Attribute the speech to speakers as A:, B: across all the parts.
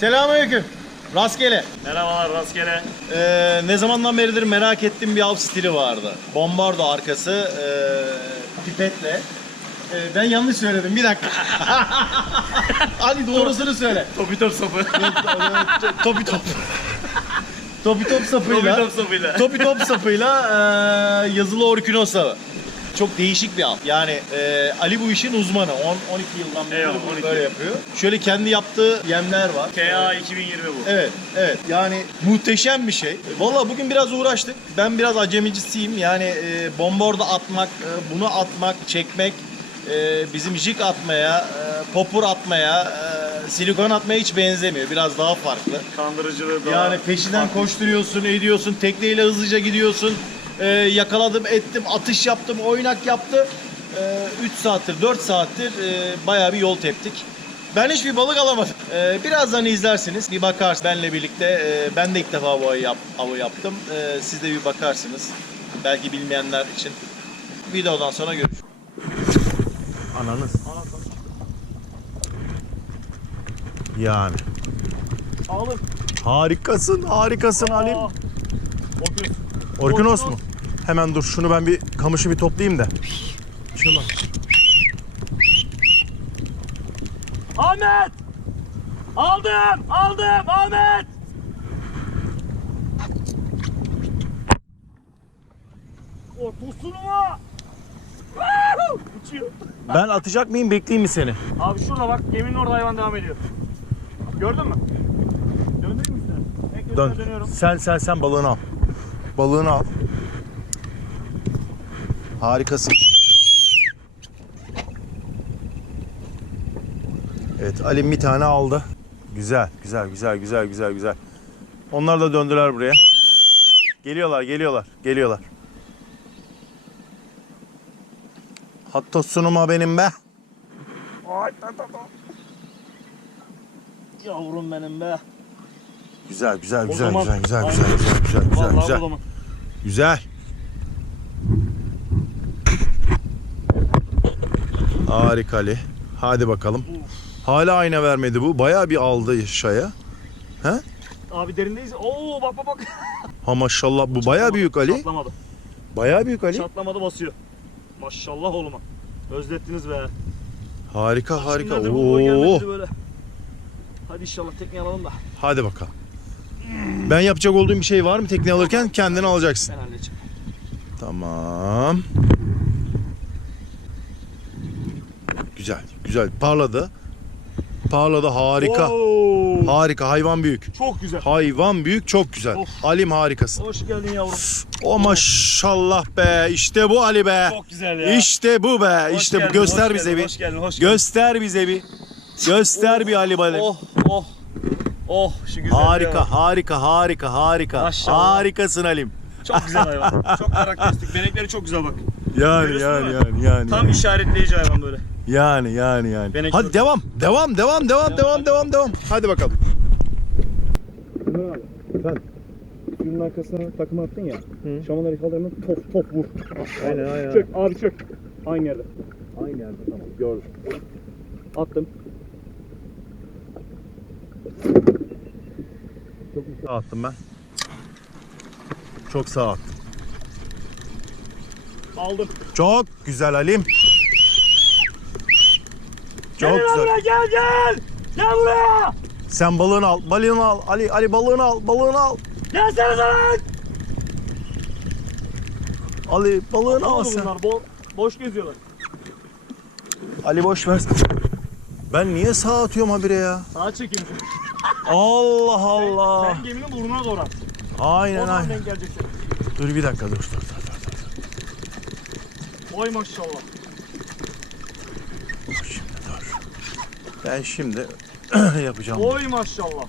A: Selamünaleyküm. Rastgele.
B: Merhabalar rastgele.
A: Ee, ne zamandan beridir merak ettiğim bir av stili vardı. Bombardo arkası ee, pipetle. Ee, ben yanlış söyledim bir dakika. Hadi doğrusunu söyle.
B: Topi top sapı.
A: Topi top. Topi top
B: Topi
A: sapıyla.
B: top sapıyla.
A: Topi top sapıyla ee, yazılı orkinosa. Çok değişik bir av. Yani ee, Ali bu işin uzmanı. 10 12 yıldan beri
B: Eyvallah,
A: bunu
B: 12
A: böyle yapıyor. Şöyle kendi yaptığı yemler var.
B: TA 2020 bu.
A: Evet, evet. Yani muhteşem bir şey. Valla bugün biraz uğraştık. Ben biraz acemicisiyim. Yani e, bomborda atmak, e, bunu atmak, çekmek, e, bizim jig atmaya, e, popur atmaya, e, silikon atmaya hiç benzemiyor. Biraz daha farklı.
B: Kandırıcılığı da.
A: Yani peşinden koşturuyorsun, ediyorsun, tekneyle hızlıca gidiyorsun e, yakaladım ettim atış yaptım oynak yaptı. E, saattir 4 saattir e, bayağı bir yol teptik. Ben hiçbir balık alamadım. Ee, birazdan izlersiniz. Bir bakarsınız benle birlikte. E, ben de ilk defa bu yap, avı yaptım. E, siz de bir bakarsınız. Belki bilmeyenler için. Videodan sonra görüşürüz. Ananız. Yani.
B: Alın.
A: Harikasın, harikasın
B: Aa, Halim. 30.
A: Orkinos mu? Hemen dur şunu ben bir kamışı bir toplayayım da. Şunu.
B: Ahmet! Aldım! Aldım! Ahmet! O tosunu mu? Uçuyor.
A: Ben atacak mıyım bekleyeyim mi seni?
B: Abi şurada bak geminin orada hayvan devam ediyor. Gördün mü? Döndüreyim mi? Bekle,
A: Dön.
B: Dönüyorum.
A: Sen sen sen balığını al. Balığını al. Harikasın. Evet Alim bir tane aldı. Güzel güzel güzel güzel güzel güzel. Onlar da döndüler buraya. Geliyorlar geliyorlar geliyorlar. Hatta sunuma benim be.
B: Ay, ta, ta, ta. Yavrum benim be.
A: Güzel güzel güzel
B: zaman-
A: güzel güzel güzel güzel güzel güzel güzel. Güzel. Harika Ali. Hadi bakalım. Hala ayna vermedi bu. Bayağı bir aldı şaya.
B: Abi derindeyiz. Oo bak bak bak.
A: Ha maşallah bu bayağı büyük Ali.
B: Çatlamadı.
A: Bayağı büyük Ali.
B: Çatlamadı basıyor. Maşallah oğluma. Özlettiniz be.
A: Harika harika. Oo.
B: Hadi inşallah tekneyi alalım da.
A: Hadi bakalım. Ben yapacak olduğum bir şey var mı tekne alırken kendini alacaksın.
B: Ben halledeceğim.
A: Tamam. Güzel, güzel. Parladı. Parladı harika.
B: Oo,
A: Harika hayvan büyük.
B: çok güzel.
A: Hayvan büyük çok güzel.
B: Of.
A: Alim harikasın.
B: Hoş geldin yavrum.
A: O maşallah be. İşte bu Ali be.
B: Çok güzel ya.
A: İşte bu be.
B: Hoş
A: işte bu.
B: geldin,
A: Göster
B: hoş
A: bize
B: geldin,
A: bir.
B: Hoş geldin, hoş geldin.
A: Göster bize bir. Göster bir Ali balık.
B: Oh, oh. Şu güzel.
A: Harika, harika, harika, harika.
B: Maşallah.
A: Harikasın Alim.
B: Çok güzel hayvan. Çok karakteristik. Benekleri çok güzel bak.
A: Yani
B: Görüyorsun
A: yani
B: değil
A: yani yani.
B: Tam
A: yani.
B: işaretleyici hayvan böyle.
A: Yani yani yani.
B: Benek
A: Hadi
B: gördüm.
A: devam. Devam devam devam
B: Devam,
A: devam devam devam. Hadi bakalım.
C: Sen suyun arkasına takım attın ya. Şamanları kaldırma top top vur.
B: Aynen aynen.
C: Çök abi çök. Aynı yerde.
A: Aynı yerde tamam gördüm.
C: Attım.
A: Sağ attım ben. Çok sağ attım.
B: Aldım.
A: Çok güzel Alim. Çok
B: gel
A: güzel.
B: buraya gel gel. Gel buraya.
A: Sen balığını al. Balığını al. Ali Ali balığını al. Balığını al.
B: Gelsene lan.
A: Ali balığını al sen.
B: bunlar bo boş geziyorlar.
A: Ali boş ver. Ben niye sağ atıyorum habire ya?
B: Sağa çekeyim.
A: Allah Allah.
B: Sen geminin burnuna doğru at.
A: Aynen
B: O zaman
A: aynen.
B: denk gelecek senin.
A: Dur bir dakika dur dur dur. dur, dur.
B: Oy maşallah.
A: Şimdi dur. Ben şimdi yapacağım.
B: Oy maşallah.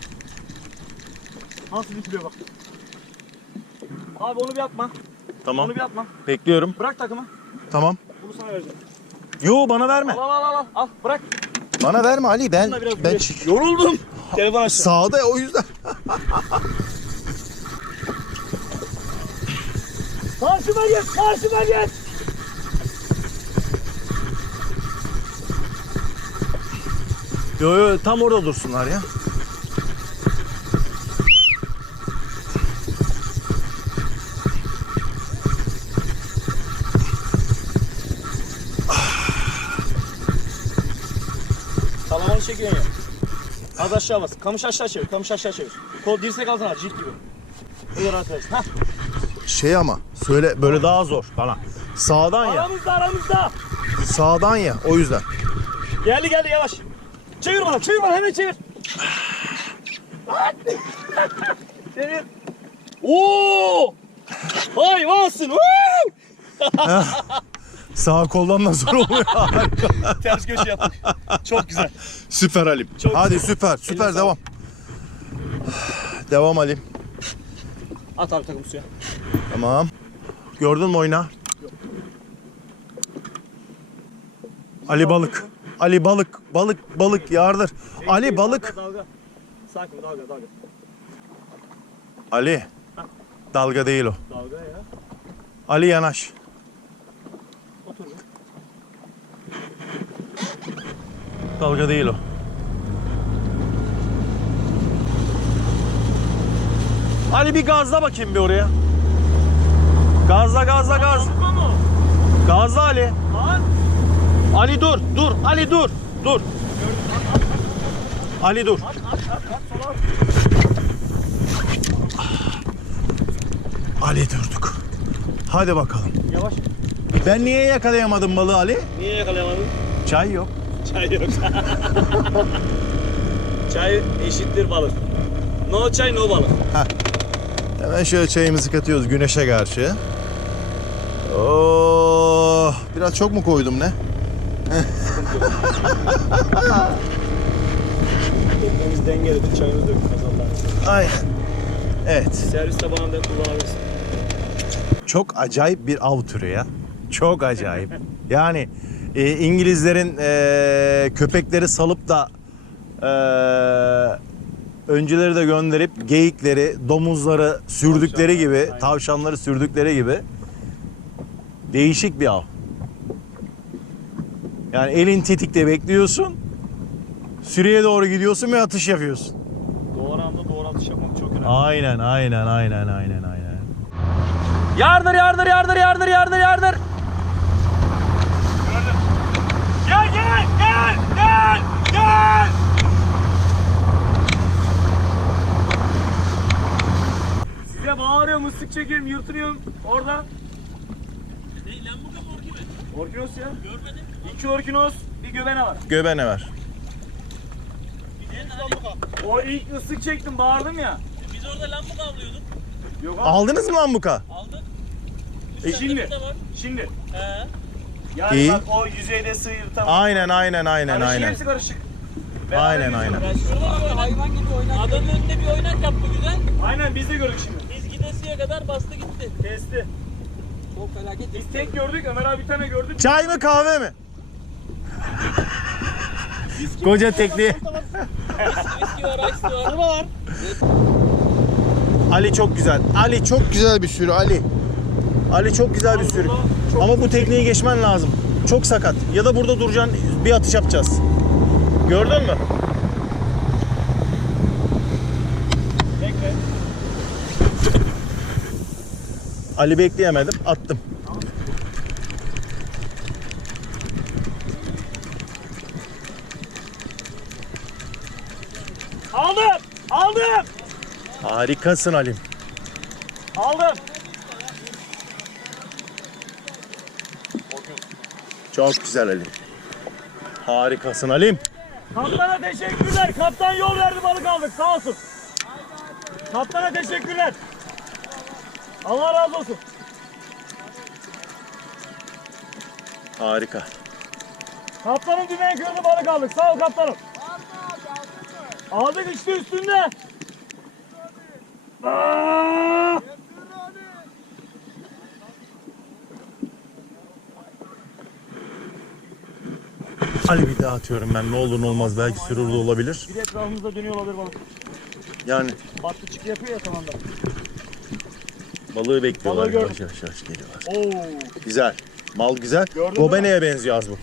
B: Nasıl dikiliyor bak. Abi onu bir atma.
A: Tamam.
B: Onu bir atma.
A: Bekliyorum.
B: Bırak takımı.
A: Tamam.
B: Bunu sana vereceğim.
A: Yo bana verme.
B: Al al al al. Al bırak.
A: Bana verme Ali. Ben
B: Bununla biraz
A: ben
B: Yoruldum. Telefon aç.
A: sağda o yüzden.
B: Karşıma geç. Karşıma geç.
A: Yo yo tam orada dursunlar ya.
B: Az aşağı bas. Kamış aşağı çevir. Kamış aşağı çevir. Kol dirsek altına cilt gibi. Öyle rahat ver. Hah.
A: Şey ama söyle böyle daha zor bana. Sağdan ya.
B: Aramızda aramızda.
A: Sağdan ya o yüzden.
B: Geldi geldi yavaş. Çevir bana çevir bana hemen çevir. çevir. Oo! Hayvansın. Woo!
A: Sağ koldan da zor oluyor.
B: Ters köşe yaptık. Çok güzel.
A: süper Halim.
B: Çok
A: Hadi
B: güzel.
A: süper süper
B: Eline
A: devam. Devam Halim.
B: At abi takım suya.
A: Tamam. Gördün mü oyna? Ali balık. Ali balık. Balık balık yardır. Ali balık.
B: Dalga, dalga. Sakin dalga dalga.
A: Ali. Dalga değil o.
B: Dalga ya.
A: Ali yanaş.
B: Otur. be.
A: Dalga değil o. Ali bir gazla bakayım bir oraya. Gazla gazla gaz. Gazla Ali. Ali dur dur Ali dur dur. Ali dur. Ali durduk. Hadi bakalım.
B: Yavaş.
A: Ben niye yakalayamadım balığı Ali?
B: Niye yakalayamadın?
A: Çay yok.
B: Çay yok. çay eşittir balık. No çay no balık.
A: Hemen şöyle çayımızı katıyoruz güneşe karşı. Oh, biraz çok mu koydum ne?
B: Teknemiz dengeledik, çayımızı döktük kazanlar.
A: Aynen. Evet.
B: Servis tabağında kullanabiliriz.
A: Çok acayip bir av türü ya. Çok acayip. Yani e, İngilizlerin e, köpekleri salıp da e, önceleri de gönderip geyikleri, domuzları sürdükleri gibi,
B: aynen.
A: tavşanları sürdükleri gibi değişik bir av. Yani elin tetikte bekliyorsun. Süreye doğru gidiyorsun ve atış yapıyorsun.
B: Doğru anda doğru atış yapmak çok önemli.
A: Aynen, aynen, aynen, aynen, aynen.
B: Yardır yardır yardır yardır yardır yardır. Gel gel gel gel gel. Size bağırıyorum, ıslık çekiyorum, yırtınıyorum orada. Ne lan bu orkinos? Orkinos ya. Görmedim. İki orkinos, bir göbene var.
A: Göbene var.
B: O ilk ıslık çektim, bağırdım ya.
D: Biz orada lamba avlıyorduk.
B: Yok abi.
A: Aldınız mı lan buka?
D: Aldık.
B: E şimdi, şimdi.
D: He.
B: Yani
A: İyi.
B: bak o yüzeyde sıyır tamam.
A: Aynen, aynen, aynen,
B: Karışık,
A: aynen.
B: hepsi karışık.
A: Aynen, aynen.
B: yüzüyorlar.
D: Şurada bir hayvan gibi oynak. Adamın önünde bir oynak yaptı güzel.
B: Aynen biz de gördük şimdi.
D: Biz gidesiye kadar bastı gitti.
B: Kesti.
D: Çok felaket.
B: Biz tek gördük, Ömer abi bir tane gördü.
A: Çay mı kahve mi? Koca tekneyi.
D: Viski var, ice var. var.
A: Ali çok güzel. Ali çok güzel bir sürü Ali. Ali çok güzel bir sürü. Ama bu tekneyi geçmen lazım. Çok sakat. Ya da burada duracaksın bir atış yapacağız. Gördün mü?
B: Bekle.
A: Ali bekleyemedim. Attım.
B: Aldım! Aldım!
A: Harikasın Ali.
B: Aldım!
A: Çok güzel Ali. Harikasın Halim.
B: Kaptana teşekkürler. Kaptan yol verdi balık aldık. Sağ olsun. Kaptana teşekkürler. Allah razı olsun.
A: Harika.
B: Kaptanın dümen kırdı balık aldık. Sağ ol kaptanım. Aldık işte üstünde. Aa!
A: Ali bir daha atıyorum ben. Ne olur ne olmaz. Belki sürür de olabilir.
B: Bir de etrafımızda dönüyor olabilir balık.
A: Yani
B: Battı çık yapıyor ya tamam da.
A: balığı bekliyorlar.
B: Balığı.
A: Yavaş yavaş yavaş geliyorlar.
B: Oo.
A: Güzel. Mal güzel.
B: Gördün?
A: Gobene'ye benziyor az bu.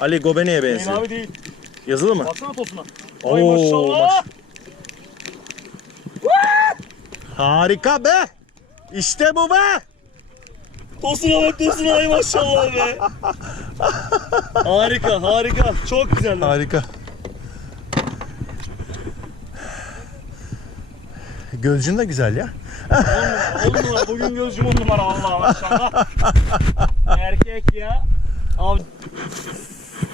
A: Ali Gobene'ye
B: Benim
A: benziyor.
B: abi değil.
A: Yazılı mı?
B: Baksana tosuna.
A: Oo,
B: Ay maşallah.
A: Harika be. İşte bu be.
B: Tosuna bak tosuna ay maşallah be. harika harika. Çok güzel.
A: Harika. Gözcün de güzel ya.
B: On, on numara. Bugün gözcüm on numara vallahi maşallah. Erkek ya. Av...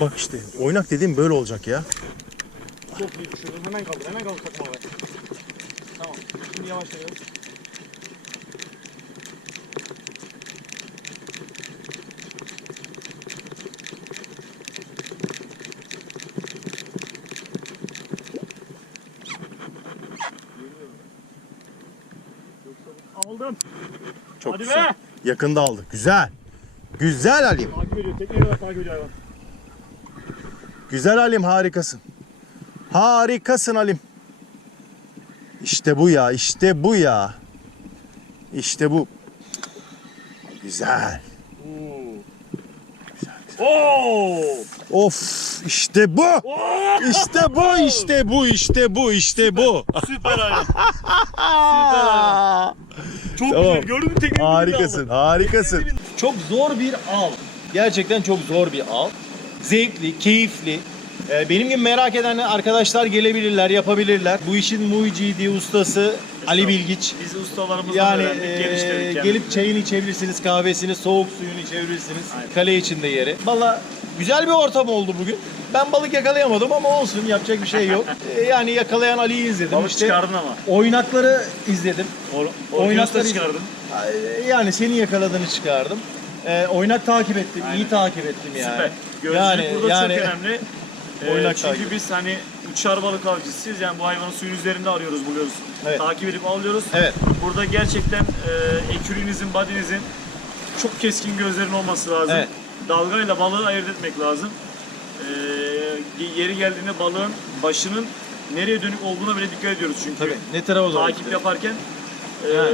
A: Bak işte oynak dediğim böyle olacak ya.
B: Çok iyi şey. düşürdüm. Hemen kaldır. Hemen kaldır takma be. Tamam. Şimdi yavaşlayalım.
A: Yakında aldık. Güzel. Güzel Halim.
B: Takip ediyor. Tekneyi kadar takip ediyor hayvan.
A: Güzel Halim harikasın. Harikasın Halim. İşte bu ya, işte bu ya. İşte bu. Güzel.
B: Oo.
A: Of, işte bu. İşte bu, işte bu, işte bu, işte bu.
B: Süper hayvan.
A: Aa!
B: Çok
A: Tamam.
B: güzel. Gördün mü tekneyi?
A: Harikasın, harikasın. Çok zor bir av. Gerçekten çok zor bir av. Zevkli, keyifli. Ee, Benim gibi merak eden arkadaşlar gelebilirler, yapabilirler. Bu işin mucidi, ustası Ali Bilgiç.
B: Biz ustalarımızdan
A: Yani
B: öğrendik,
A: e,
B: geliştirdik
A: gelip çayını içebilirsiniz, kahvesini, soğuk suyunu içebilirsiniz.
B: Aynen.
A: Kale içinde yeri. Valla güzel bir ortam oldu bugün. Ben balık yakalayamadım ama olsun yapacak bir şey yok. Ee, yani yakalayan Ali'yi izledim.
B: Balık
A: İşte
B: çıkardın ama.
A: Oynakları izledim.
B: Or
A: Oynakları
B: çıkardın.
A: Yani senin yakaladığını çıkardım. Ee, oynak takip ettim, iyi
B: Aynen.
A: takip ettim yani.
B: Süper. Gözlük
A: yani
B: burada
A: yani
B: çok önemli. Ee,
A: Oynak
B: çünkü
A: takip.
B: biz hani uçar balık avcısıyız. Yani bu hayvanı suyun üzerinde arıyoruz, buluyoruz.
A: Evet.
B: Takip edip avlıyoruz.
A: Evet.
B: Burada gerçekten e, ekürünüzün, badinizin çok keskin gözlerin olması lazım.
A: Evet.
B: Dalgayla balığı ayırt etmek lazım. Ee, yeri geldiğinde balığın başının nereye dönük olduğuna bile dikkat ediyoruz çünkü.
A: Tabii. Ne tarafa doğru?
B: Takip
A: gidiyor?
B: yaparken e,
A: Yani.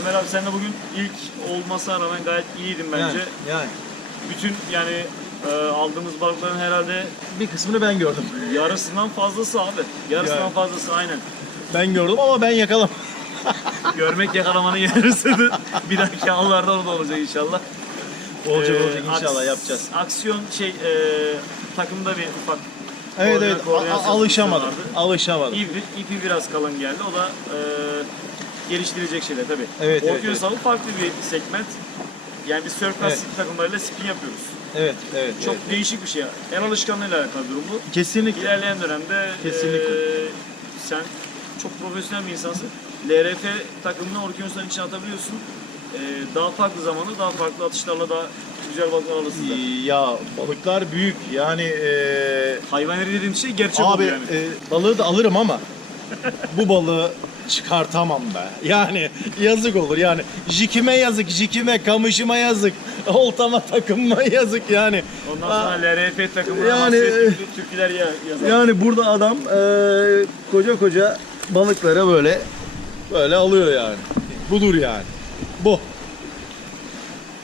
B: Ömer abi sen de bugün ilk olmasına rağmen gayet iyiydin bence.
A: Yani, yani.
B: Bütün yani e, aldığımız balıkların herhalde
A: Bir kısmını ben gördüm.
B: yarısından fazlası abi. Yarısından
A: Yani.
B: fazlası aynen.
A: Ben gördüm ama ben yakalam.
B: Görmek yakalamanın yarısıdır. Bir dahaki avlarda orada olacak inşallah.
A: Olacak
B: Ee,
A: olacak inşallah
B: aks-
A: yapacağız.
B: Aksiyon şey e, takımda bir ufak
A: Evet evet a- alışamadım. Alışamadım.
B: İpi, ipi biraz kalın geldi. O da e, geliştirecek şeyler tabii.
A: Evet, evet,
B: Okyanus avı farklı bir segment. Yani biz surf
A: Evet.
B: takımlarıyla spin yapıyoruz.
A: Evet evet.
B: Çok
A: evet.
B: değişik bir şey. El alışkanlığıyla alakalı durum bu.
A: Kesinlikle.
B: İlerleyen dönemde
A: Kesinlikle.
B: eee, sen çok profesyonel bir insansın. LRF takımını okyanusların içine atabiliyorsun. Eee, daha farklı zamanda daha farklı atışlarla daha güzel balıklar alırsın. da.
A: Ya balıklar büyük yani e,
B: Hayvanları dediğim şey gerçek
A: abi
B: oluyor yani.
A: e, balığı da alırım ama bu balığı çıkartamam be. Yani yazık olur yani. Jikime yazık, jikime, kamışıma yazık. Oltama takımıma yazık yani.
B: Ondan
A: Aa,
B: sonra LRF takımına
A: yani,
B: yani,
A: e,
B: türküler ya, yazar.
A: Yani burada adam e, koca koca balıklara böyle böyle alıyor yani. Budur yani. Bu.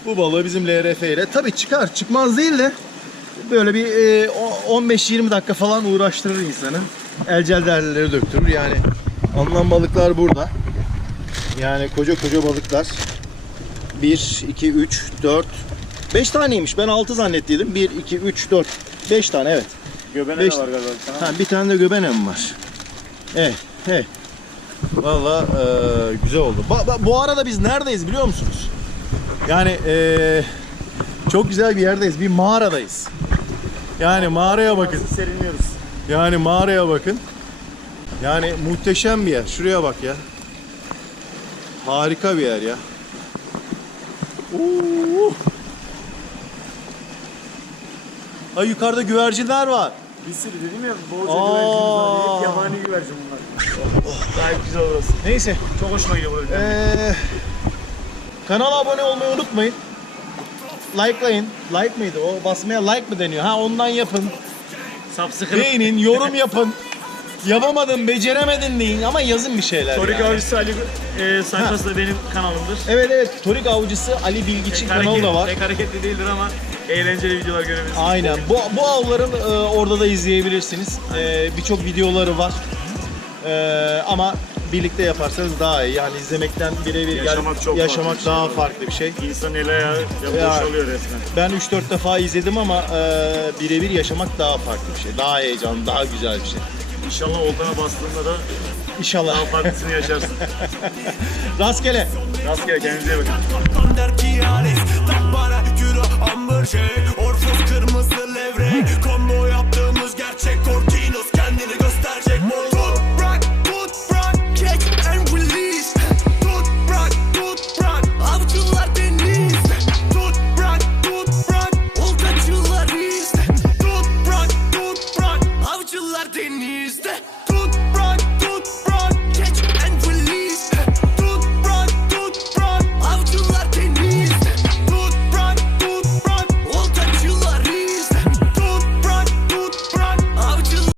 A: Bu balığı bizim LRF ile tabii çıkar çıkmaz değil de böyle bir e, o- 15-20 dakika falan uğraştırır insanı. Elcel derleri döktürür yani. Alınan balıklar burada. Yani koca koca balıklar. 1, 2, 3, 4, 5 taneymiş. Ben 6 zannettiydim. 1, 2, 3, 4. 5 tane evet.
B: Göbene
A: Beş-
B: de var galiba.
A: Ha, bir tane de göbenem var. Evet, evet. Valla e, güzel oldu. Ba- ba- bu arada biz neredeyiz biliyor musunuz? Yani e, çok güzel bir yerdeyiz. Bir mağaradayız. Yani mağaraya bakın.
B: Serinliyoruz.
A: Yani mağaraya bakın. Yani muhteşem bir yer. Şuraya bak ya. Harika bir yer ya. Oo. Ha yukarıda güvercinler var.
B: Bir sürü dedim ya bolca
A: Aa.
B: güvercimiz var. Hep yabani güvercin bunlar. Gayet güzel orası.
A: Neyse.
B: Çok hoşuma gidiyor bu ülke.
A: Ee, kanala abone olmayı unutmayın. Likelayın. Like mıydı o? Basmaya like mı deniyor? Ha ondan yapın.
B: Sapsıkırıp.
A: Beğenin, yorum yapın. Yapamadın, beceremedin deyin ama yazın bir şeyler.
B: Torik
A: yani.
B: Avcısı Ali e, sayfası da benim kanalımdır.
A: Evet evet. Torik Avcısı Ali Bilgiç'in
B: Pek
A: kanalı
B: hareket-
A: da var.
B: Pek hareketli değildir ama eğlenceli videolar görebilirsiniz.
A: Aynen. Bu, bu avların e, orada da izleyebilirsiniz. E, Birçok videoları var. E, ama birlikte yaparsanız daha iyi. Yani izlemekten birebir gel-
B: Yaşamak çok
A: yaşamak
B: farklı bir şey.
A: daha farklı bir şey.
B: İnsan el ayağı ya boşalıyor resmen.
A: Ben 3-4 defa izledim ama e, birebir yaşamak daha farklı bir şey. Daha heyecanlı, daha güzel bir şey.
B: İnşallah oltana bastığında da
A: İnşallah.
D: Daha farklısını yaşarsın.
A: Rastgele.
D: Rastgele kendinize iyi bakın
E: serçe Orfuz kırmızı levre. Konvoya